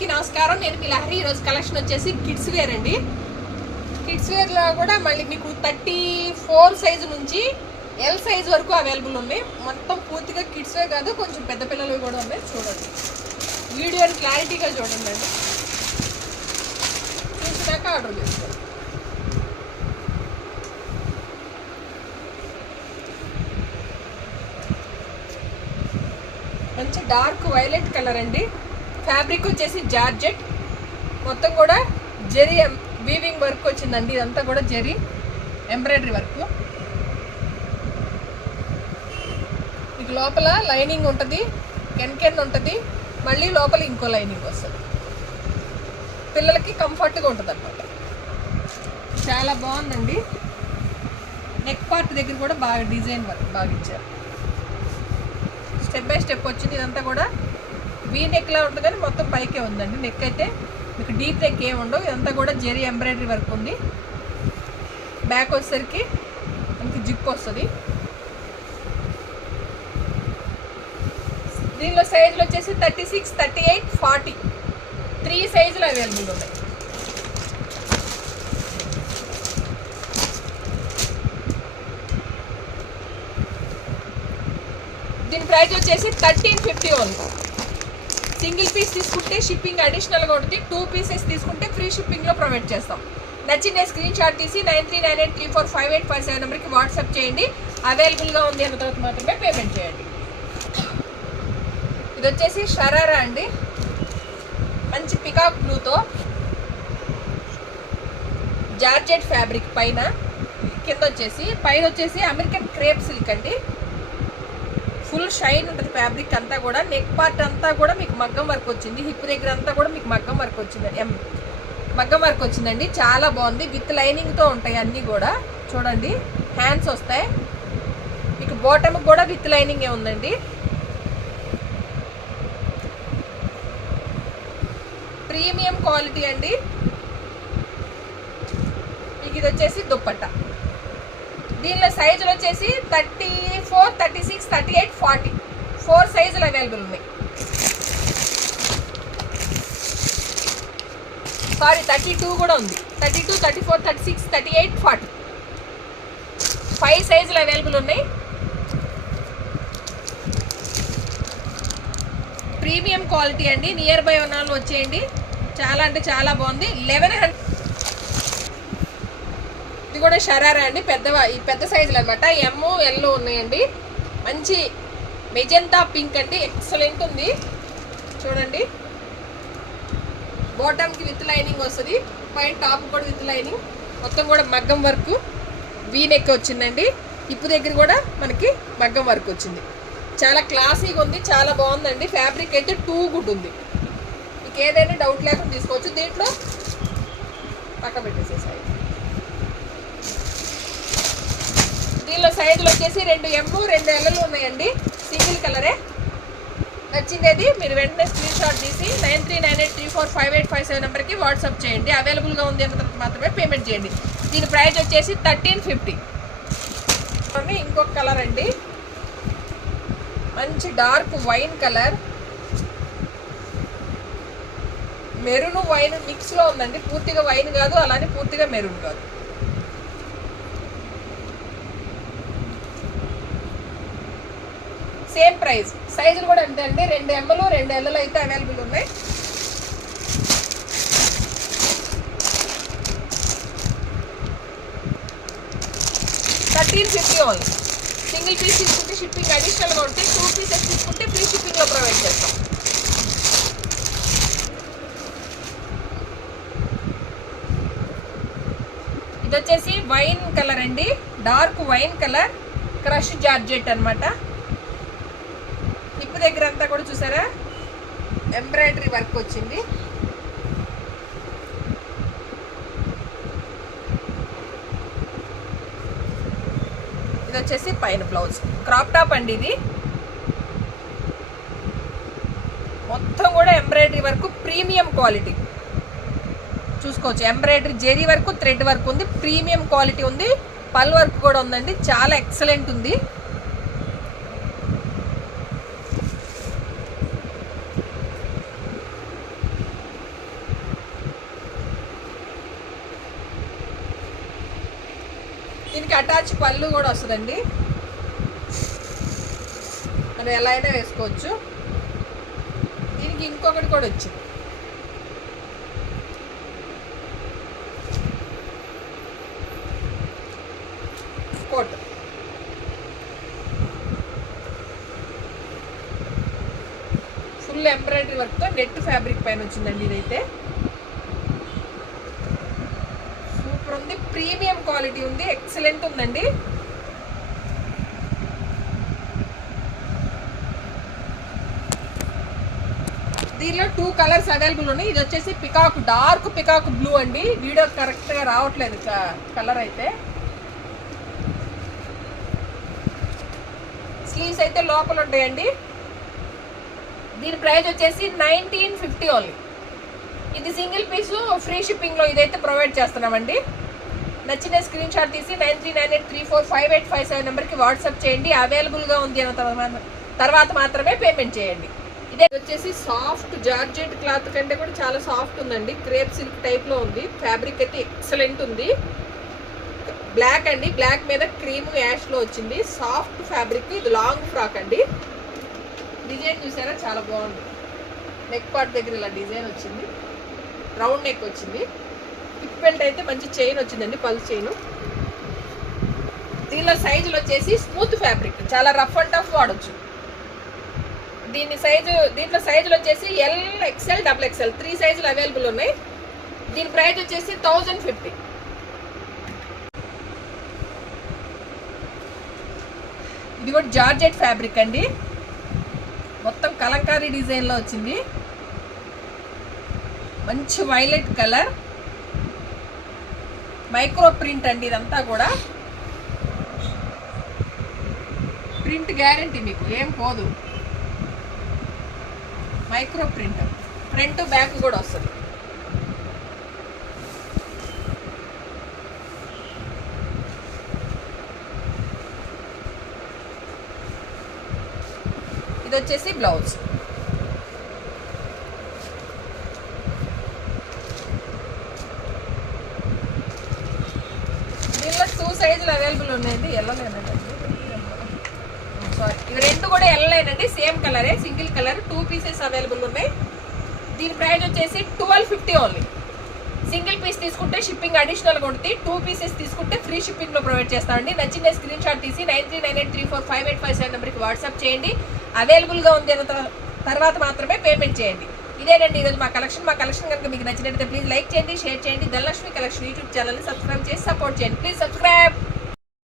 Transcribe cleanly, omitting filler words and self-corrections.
అందరికీ నమస్కారం. నేను మీ లహరి. ఈరోజు కలెక్షన్ వచ్చేసి కిడ్స్ వేర్ అండి. కిడ్స్ వేర్లో కూడా మళ్ళీ మీకు 34 సైజు నుంచి ఎల్ సైజ్ వరకు అవైలబుల్ ఉన్నాయి. మొత్తం పూర్తిగా కిడ్స్ వేర్ కాదు, కొంచెం పెద్ద పిల్లలు కూడా ఉన్నాయి. చూడండి, వీడియోని క్లారిటీగా చూడండి అండి. చూసినాక ఆర్డర్ చేసుకోండి. మంచి డార్క్ వైలెట్ కలర్ అండి. ఫ్యాబ్రిక్ వచ్చేసి జార్జెట్, మొత్తం కూడా జెరీ వీవింగ్ వర్క్ వచ్చిందండి. ఇదంతా కూడా జెరీ ఎంబ్రాయిడరీ వర్క్. మీకు లోపల లైనింగ్ ఉంటుంది, కెన్ ఉంటుంది, మళ్ళీ లోపల ఇంకో లైనింగ్ వస్తుంది. పిల్లలకి కంఫర్ట్గా ఉంటుంది అన్నమాట. చాలా బాగుందండి. నెక్ పార్ట్ దగ్గర కూడా బాగా డిజైన్ వర్క్ బాగా ఇచ్చారు. స్టెప్ బై స్టెప్ వచ్చింది. ఇదంతా కూడా వీ నెక్లా ఉంటుంది కానీ మొత్తం పైకే ఉందండి. నెక్ అయితే మీకు డీప్ నెక్ ఏమి ఉండవు. ఇదంతా కూడా జెరీ ఎంబ్రాయిడరీ వర్క్ ఉంది. బ్యాక్ వచ్చేసరికి మనకి జిప్ వస్తుంది. దీనిలో సైజులు వచ్చేసి 36, 38, 40 3 సైజులు అవైలబుల్ ఉన్నాయి. దీని ప్రైస్ వచ్చేసి 1350 ఓన్లీ. సింగిల్ పీస్ తీసుకుంటే షిప్పింగ్ అడిషనల్గా ఉంటుంది. 2 పీసెస్ తీసుకుంటే ఫ్రీ షిప్పింగ్లో ప్రొవైడ్ చేస్తాం. నచ్చిన స్క్రీన్ షాట్ తీసి 9398345857 నెంబర్కి వాట్సాప్ చేయండి. అవైలబుల్గా ఉంది అన్న తర్వాత మాత్రమే పేమెంట్ చేయండి. ఇది వచ్చేసి షరారా అండి. మంచి పికాక్ బ్లూతో జార్జెట్ ఫ్యాబ్రిక్ పైన, కింద వచ్చేసి అమెరికన్ క్రేప్ సిల్క్ అండి. ఫుల్ షైన్ ఉంటుంది ఫ్యాబ్రిక్ అంతా కూడా. నెక్ పార్ట్ అంతా కూడా మీకు మగ్గం వర్క్ వచ్చింది. హిప్ దగ్గర అంతా కూడా మీకు మగ్గం వర్క్ వచ్చిందండి. చాలా బాగుంది. విత్ లైనింగ్తో ఉంటాయి అన్నీ కూడా. చూడండి, హ్యాండ్స్ వస్తాయి మీకు. బాటమ్ కూడా విత్ లైనింగే ఉందండి. ప్రీమియం క్వాలిటీ అండి. మీకు ఇది వచ్చేసి దుప్పట్టా. దీనిలో సైజులు వచ్చేసి 34, 36, 38, 40 4 సైజులు అవైలబుల్ ఉన్నాయి. సారీ, 32 కూడా ఉంది. 32, 34, 36, 38, 40 5 సైజులు అవైలబుల్ ఉన్నాయి. ప్రీమియం క్వాలిటీ అండి. నియర్ బై ఉన్న వాళ్ళు వచ్చేయండి. చాలా అంటే చాలా బాగుంది. 1100. ఇది కూడా షరారా అండి. ఈ పెద్ద సైజులు అనమాట. ఎమ్, ఎల్ ఉన్నాయండి. మంచి మెజెంటా పింక్ అండి. ఎక్సలెంట్ ఉంది. చూడండి, బాటమ్కి విత్ లైనింగ్ వస్తుంది. పైన టాప్ కూడా విత్ లైనింగ్. మొత్తం కూడా మగ్గం వర్క్, వీ నెక్ వచ్చిందండి. ఇప్పు దగ్గర కూడా మనకి మగ్గం వర్క్ వచ్చింది. చాలా క్లాసీగా ఉంది. చాలా బాగుందండి. ఫ్యాబ్రిక్ అయితే టూ గుడ్ ఉంది. మీకు ఏదైనా డౌట్ లేకుండా తీసుకోవచ్చు. దీంట్లో పక్క పెట్టేసేసాయి. దీనిలో సైజులు వచ్చేసి 2 ఎమ్, 2 ఎల్లు ఉన్నాయండి. సింగిల్ కలరే. నచ్చింది మీరు వెంటనే స్క్రీన్ షాట్ తీసి 9398345857 నెంబర్కి వాట్సాప్ చేయండి. అవైలబుల్గా ఉంది అన్న తర్వాత మాత్రమే పేమెంట్ చేయండి. దీని ప్రైస్ వచ్చేసి 1350. ఇంకొక కలర్ అండి. మంచి dark wine colour, maroon wine మిక్స్లో ఉందండి. పూర్తిగా వైన్ కాదు, అలానే పూర్తిగా మెరూన్ కాదు. Same price. సైజులు కూడా అంతే అండి. 2 ఎమ్లు 2 ఎల్లు అయితే అవైలబుల్ ఉన్నాయి. $1350 ఓన్లీ. సింగిల్ పీస్ తీసుకుంటే షిప్పింగ్ అడిషనల్గా ఉంటే, 2 పీసెస్ తీసుకుంటే ఫ్రీ షిప్పింగ్లో ప్రొవైడ్ చేస్తాం. ఇది వచ్చేసి వైన్ కలర్ అండి. Dark wine colour, crush georgette అనమాట. హిప్ దగ్గర అంతా కూడా చూసారా ఎంబ్రాయిడరీ వర్క్ వచ్చింది. ఇది వచ్చేసి పైన బ్లౌజ్. క్రాప్ టాప్ అండి. ఇది మొత్తం కూడా ఎంబ్రాయిడరీ వర్క్, ప్రీమియం క్వాలిటీ చూసుకోవచ్చు. Embroidery zari work, thread work ఉంది. ప్రీమియం క్వాలిటీ ఉంది. పల్ వర్క్ కూడా ఉందండి. చాలా ఎక్సలెంట్ ఉంది. దీనికి అటాచ్ పళ్ళు కూడా వస్తుందండి, మనం ఎలా అయినా వేసుకోవచ్చు. దీనికి ఇంకొకటి కూడా వచ్చింది, కోట్. ఫుల్ ఎంబ్రాయిడరీ వర్క్తో నెట్ ఫ్యాబ్రిక్ పైన వచ్చిందండి. ఇదైతే సూపర్ ఉంది, ప్రీమియం క్వాలిటీ ఉంది, ఎక్సలెంట్ ఉందండి. దీనిలో 2 కలర్స్ అవైలబుల్ ఉన్నాయి. ఇది వచ్చేసి పికాక్, డార్క్ పికాక్ బ్లూ అండి. వీడియో కరెక్ట్గా రావట్లేదు కలర్ అయితే. స్లీవ్స్ అయితే లోపల ఉంటాయండి. దీని ప్రైస్ వచ్చేసి 1950 ఓన్లీ. ఇది సింగిల్ పీసు ఫ్రీ షిప్పింగ్లో ఇదైతే ప్రొవైడ్ చేస్తున్నామండి. నచ్చిన స్క్రీన్ షాట్ తీసి 9398345857 నెంబర్కి వాట్సాప్ చేయండి. అవైలబుల్గా ఉంది అన్న తర్వాత మాత్రమే పేమెంట్ చేయండి. ఇదే వచ్చేసి సాఫ్ట్ జార్జెట్ క్లాత్ కంటే కూడా చాలా సాఫ్ట్ ఉందండి. క్రేప్ సిల్క్ టైప్లో ఉంది. ఫ్యాబ్రిక్ అయితే ఎక్సలెంట్ ఉంది. బ్లాక్ అండి, బ్లాక్ మీద క్రీమ్ యాష్లో వచ్చింది. Soft fabric. ఇది లాంగ్ ఫ్రాక్ అండి. డిజైన్ చూసారా, చాలా బాగుంది. నెక్ పార్ట్ దగ్గర ఇలా డిజైన్ వచ్చింది, రౌండ్ నెక్ వచ్చింది. హిప్ బెల్ట్ అయితే మంచి చైన్ వచ్చిందండి, పల్స్ చైన్. దీనిలో సైజులు వచ్చేసి స్మూత్ ఫ్యాబ్రిక్, చాలా రఫ్ అండ్ టఫ్ వాడచ్చు. దీంట్లో సైజులు వచ్చేసి ఎల్, ఎక్స్ఎల్, XXL 3 సైజులు అవైలబుల్ ఉన్నాయి. దీని ప్రైస్ వచ్చేసి 1050. ఇది కూడా జార్జెట్ ఫ్యాబ్రిక్ అండి, మొత్తం కలంకారీ డిజైన్లో వచ్చింది. మంచి వైలెట్ కలర్, మైక్రో ప్రింట్ అండి. ఇదంతా కూడా ప్రింట్ గ్యారంటీ, మీకు ఏం పోదు. మైక్రో ప్రింట్, ఫ్రంట్ బ్యాక్ కూడా వస్తుంది. ఇది వచ్చేసి బ్లౌజ్. దీనిలో 2 సైజులు అవైలబుల్ ఉన్నాయండి. ఎల్లలేనండి, సారీ, ఇవి 2 కూడా ఎల్లలేనండి. సేమ్ కలరే, సింగిల్ కలర్, 2 పీసెస్ అవైలబుల్ ఉన్నాయి. దీని ప్రైస్ వచ్చేసి 1250 ఓన్లీ. సింగిల్ పీస్ తీసుకుంటే షిప్పింగ్ అడిషనల్గా ఉంటుంది. 2 పీసెస్ తీసుకుంటే ఫ్రీ షిప్పింగ్లో ప్రొవైడ్ చేస్తామండి. నచ్చిన స్క్రీన్ షాట్ తీసి 9398345857 నెంబర్కి వాట్సాప్ చేయండి. అవైలబుల్గా ఉంది అన్న తర్వాత మాత్రమే పేమెంట్ చేయండి. ఇదేనండి ఈరోజు మా కలెక్షన్. మా కలెక్షన్ కనుక మీకు నచ్చినట్లయితే ప్లీజ్ లైక్ చేయండి, షేర్ చేయండి. ధనలక్ష్మి కలెక్షన్ యూట్యూబ్ ఛానల్ని సబ్స్క్రైబ్ చేసి సపోర్ట్ చేయండి. Please subscribe.